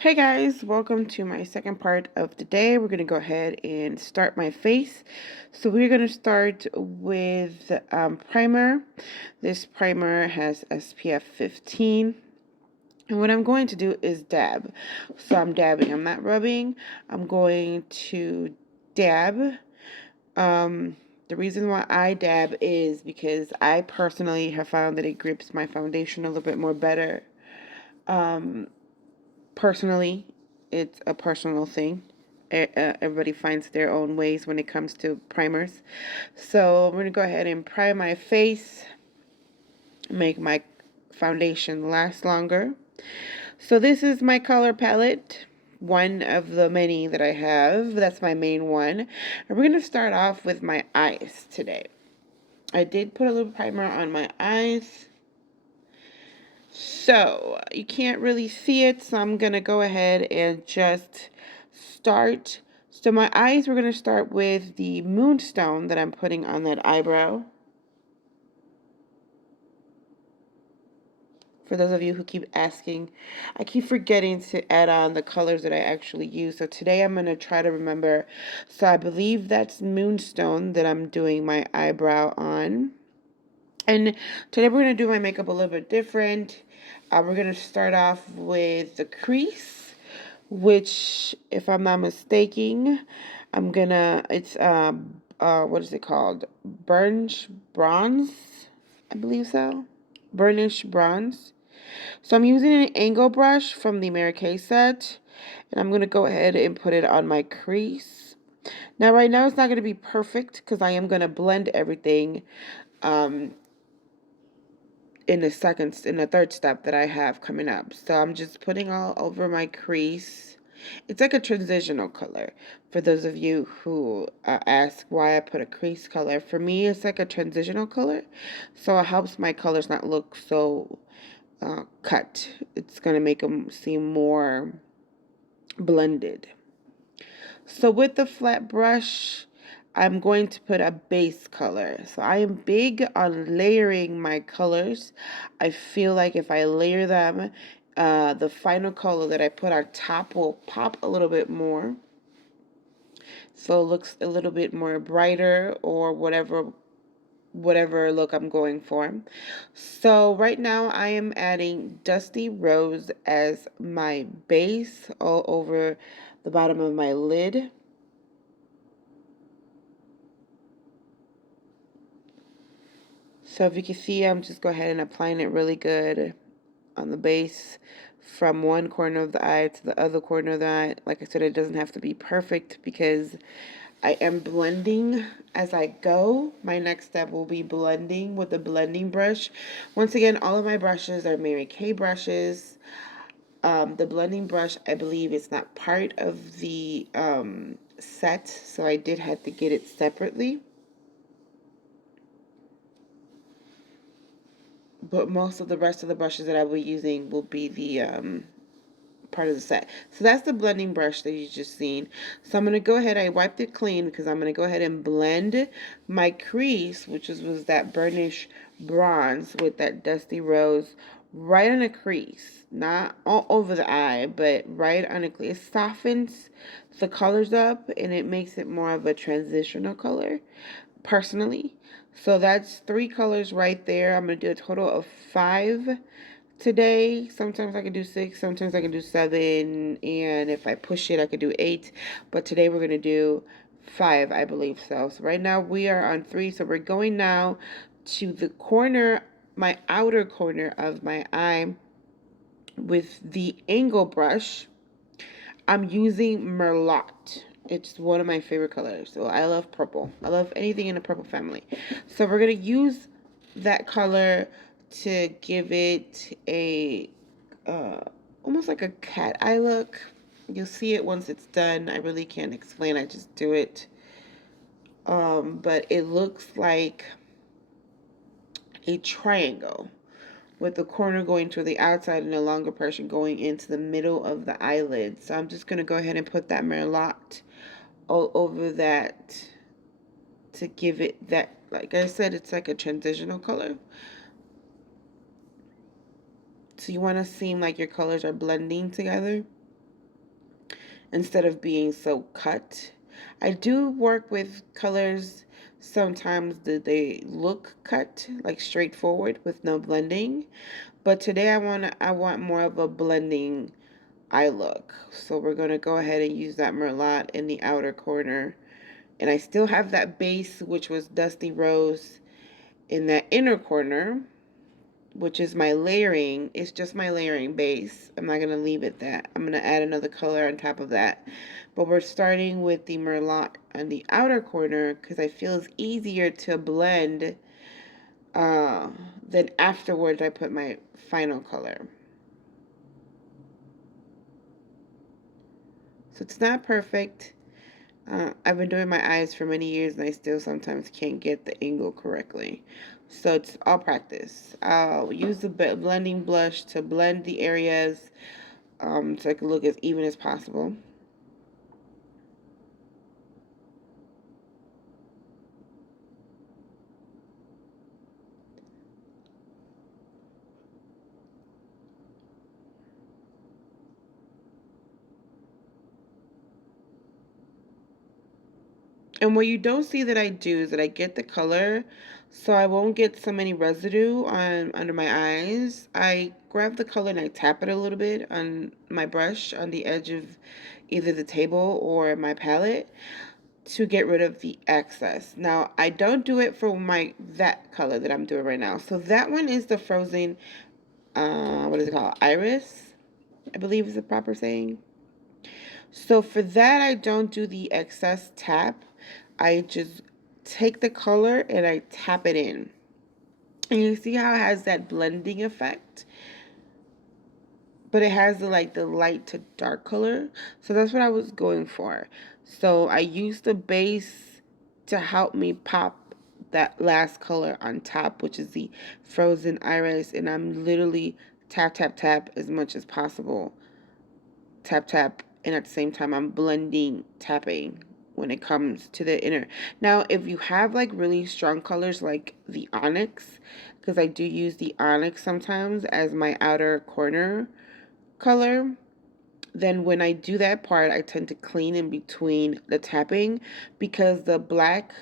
Hey guys, welcome to my second part of the day. We're going to go ahead and start my face. So we're going to start with primer. This primer has SPF 15. And what I'm going to do is dab. So I'm dabbing. I'm not rubbing. I'm going to dab. The reason why I dab is because I personally have found that it grips my foundation a little bit more better. Personally, it's a personal thing. Everybody finds their own ways when it comes to primers. So I'm going to go ahead and prime my face, make my foundation last longer. So this is my color palette, one of the many that I have. That's my main one. And we're going to start off with my eyes today. I did put a little primer on my eyes. So you can't really see it, so I'm going to go ahead and just start. So my eyes, we're going to start with the moonstone that I'm putting on that eyebrow. For those of you who keep asking, I keep forgetting to add on the colors that I actually use. So today I'm going to try to remember. So I believe that's moonstone that I'm doing my eyebrow on. And today we're going to do my makeup a little bit different. We're going to start off with the crease, which, if I'm not mistaken, it's, what is it called? Burnish bronze, I believe so. Burnish bronze. So I'm using an angle brush from the Mary Kay set, and I'm going to go ahead and put it on my crease. Now, right now, it's not going to be perfect because I am going to blend everything in the third step that I have coming up. So I'm just putting all over my crease. It's like a transitional color. For those of you who ask why I put a crease color, for me it's like a transitional color. So it helps my colors not look so cut. It's going to make them seem more blended. So with the flat brush, I'm going to put a base color. So I am big on layering my colors. I feel like if I layer them, the final color that I put on top will pop a little bit more. So it looks a little bit more brighter or whatever look I'm going for. So right now I am adding Dusty Rose as my base all over the bottom of my lid. So if you can see, I'm just go ahead and applying it really good on the base from one corner of the eye to the other corner of the eye. Like I said, it doesn't have to be perfect because I am blending as I go. My next step will be blending with the blending brush. Once again, all of my brushes are Mary Kay brushes. The blending brush, I believe, is not part of the set, so I did have to get it separately. But most of the rest of the brushes that I will be using will be the part of the set. So that's the blending brush that you just seen. So I'm going to go ahead, I wiped it clean because I'm going to go ahead and blend my crease, which was that burnish bronze with that dusty rose, right on a crease. Not all over the eye, but right on a crease. It softens the colors up and it makes it more of a transitional color, personally. So that's 3 colors right there. I'm going to do a total of 5 today. Sometimes I can do 6, sometimes I can do 7, and if I push it, I could do 8. But today we're going to do 5, I believe so. So right now we are on 3, so we're going now to the corner, my outer corner of my eye with the angle brush. I'm using Merlot. It's one of my favorite colors. So I love purple. I love anything in the purple family. So we're going to use that color to give it a almost like a cat eye look. You'll see it once it's done. I really can't explain. I just do it. But it looks like a triangle with the corner going to the outside and the longer portion going into the middle of the eyelid. So I'm just going to go ahead and put that Merlot all over that to give it that, like I said, it's like a transitional color. So you want to seem like your colors are blending together. instead of being so cut. I do work with colors sometimes that they look cut, like straightforward with no blending. But today I want more of a blending eye look. So we're gonna go ahead and use that Merlot in the outer corner. And I still have that base, which was Dusty Rose, in that inner corner, which is my layering. It's just my layering base. I'm not going to leave it that. I'm going to add another color on top of that. But we're starting with the Merlot on the outer corner because I feel it's easier to blend uh, than afterwards I put my final color. So it's not perfect. I've been doing my eyes for many years and I still sometimes can't get the angle correctly. So it's all practice. I'll use the blending blush to blend the areas so it can look as even as possible. And what you don't see that I do is that I get the color so I won't get so many residue on under my eyes. I grab the color and I tap it a little bit on my brush on the edge of either the table or my palette to get rid of the excess. Now, I don't do it for that color that I'm doing right now. So that one is the frozen, what is it called? Iris, I believe is the proper saying. So for that, I don't do the excess tap. I just take the color and I tap it in. And you see how it has that blending effect? But it has the light to dark color. So that's what I was going for. So I used the base to help me pop that last color on top, which is the frozen iris. And I'm literally tap, tap, tap as much as possible. Tap, tap. And at the same time, I'm blending, tapping when it comes to the inner. Now, if you have like really strong colors like the onyx, because I do use the onyx sometimes as my outer corner color, then when I do that part, I tend to clean in between the tapping because the black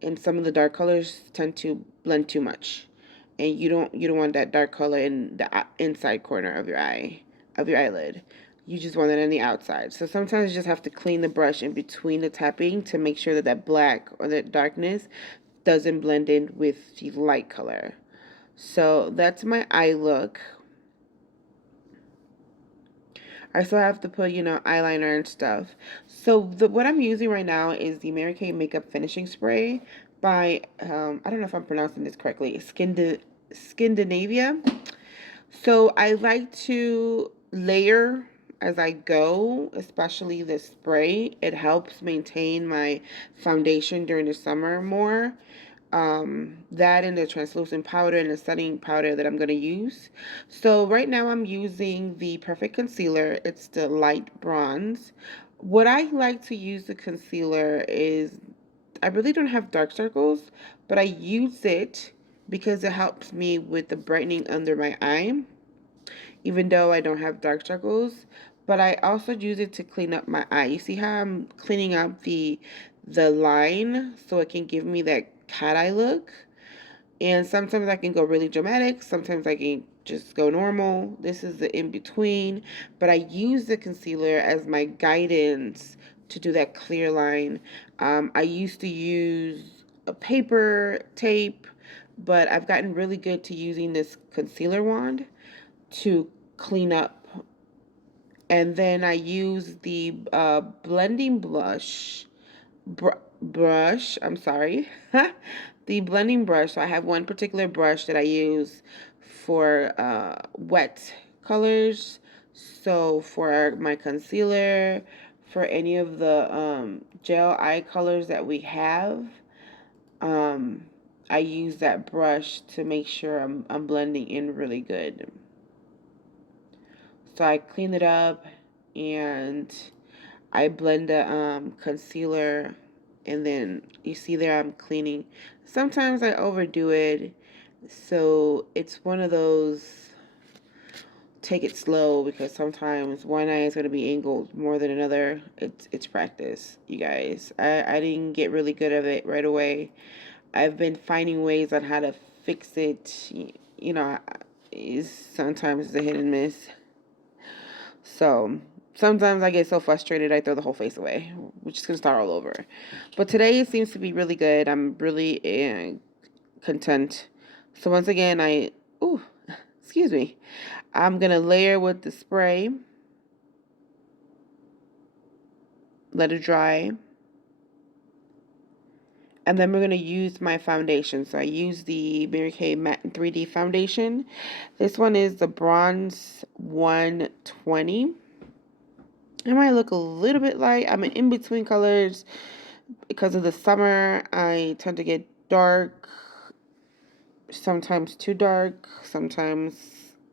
and some of the dark colors tend to blend too much. And you don't want that dark color in the inside corner of your eyelid. You just want it on the outside. So sometimes you just have to clean the brush in between the tapping to make sure that that black or that darkness doesn't blend in with the light color. So that's my eye look. I still have to put, eyeliner and stuff. So what I'm using right now is the Mary Kay Makeup Finishing Spray by, I don't know if I'm pronouncing this correctly, Scandinavia. So I like to layer as I go, especially the spray. It helps maintain my foundation during the summer more. That and the translucent powder and the setting powder that I'm going to use. So right now I'm using the Perfect Concealer. It's the light bronze. What I like to use the concealer is I really don't have dark circles, but I use it because it helps me with the brightening under my eye, even though I don't have dark circles. But I also use it to clean up my eye. You see how I'm cleaning up the line so it can give me that cat eye look? And sometimes I can go really dramatic, sometimes I can just go normal. This is the in between, but I use the concealer as my guidance to do that clear line. I used to use a paper tape, but I've gotten really good to using this concealer wand to clean up. And then I use the blending brush, I'm sorry, the blending brush. So I have one particular brush that I use for wet colors. So for my concealer, for any of the gel eye colors that we have, um, I use that brush to make sure I'm blending in really good. So I clean it up and I blend the concealer, and then you see there I'm cleaning. Sometimes I overdo it, so it's one of those take it slow because sometimes one eye is going to be angled more than another. It's practice, you guys. I didn't get really good at it right away. I've been finding ways on how to fix it. You know, is sometimes a hit and miss. So sometimes I get so frustrated I throw the whole face away. We're just gonna start all over. But today it seems to be really good. I'm really content. So once again, ooh, excuse me. I'm gonna layer with the spray. Let it dry. And then we're going to use my foundation. So I use the Mary Kay Matte 3D foundation. This one is the Bronze 120. It might look a little bit light. I'm in between colors because of the summer. I tend to get dark, sometimes too dark. Sometimes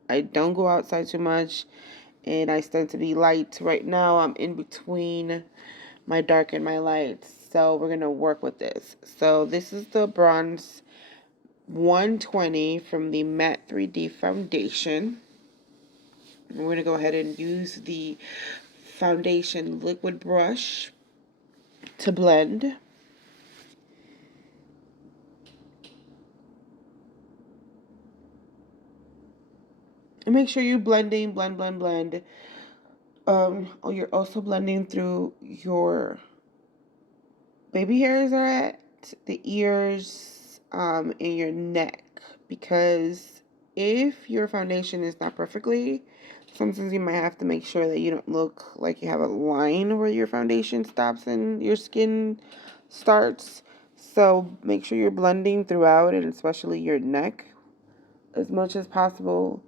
I don't go outside too much, and I tend to be light. Right now, I'm in between my dark and my light. So we're going to work with this. So this is the Bronze 120 from the Matte 3D foundation. We're going to go ahead and use the foundation liquid brush to blend. And make sure you're blending, blend. You're also blending through your baby hairs are at, the ears, and your neck. Because if your foundation is not perfectly, sometimes you might have to make sure that you don't look like you have a line where your foundation stops and your skin starts. So make sure you're blending throughout, and especially your neck as much as possible.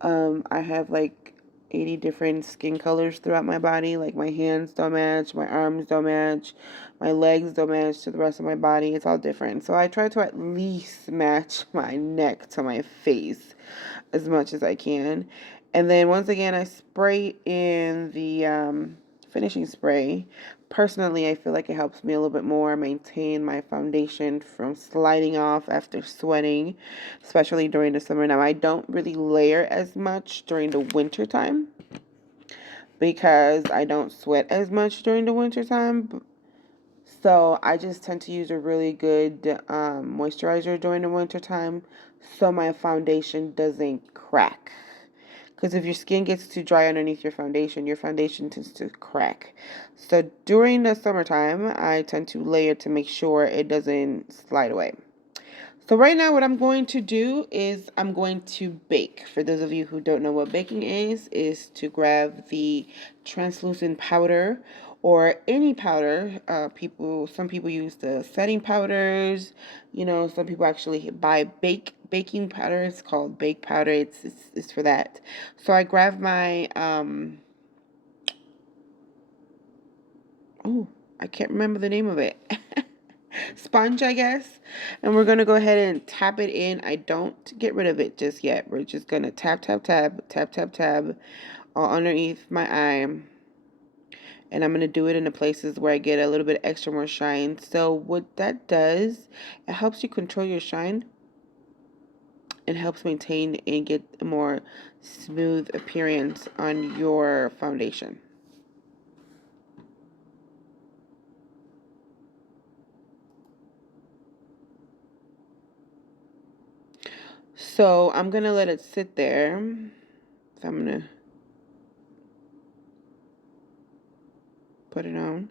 I have like 80 different skin colors throughout my body. Like my hands don't match, my arms don't match, my legs don't match to the rest of my body. It's all different. So I try to at least match my neck to my face as much as I can. And then once again, I spray in the finishing spray. Personally, I feel like it helps me a little bit more maintain my foundation from sliding off after sweating, especially during the summer. Now, I don't really layer as much during the winter time because I don't sweat as much during the winter time. So I just tend to use a really good moisturizer during the winter time so my foundation doesn't crack. Because if your skin gets too dry underneath your foundation tends to crack. So during the summertime, I tend to layer to make sure it doesn't slide away. So right now what I'm going to do is I'm going to bake. For those of you who don't know what baking is to grab the translucent powder or any powder. Some people use the setting powders. Some people actually buy baking powder. It's called bake powder. It's for that. So I grab my oh, I can't remember the name of it. Sponge, I guess. And we're going to go ahead and tap it in. I don't get rid of it just yet. We're just going to tap all underneath my eye. And I'm going to do it in the places where I get a little bit extra more shine. So what that does, it helps you control your shine. It helps maintain and get a more smooth appearance on your foundation. So I'm going to let it sit there. So I'm going to put it on.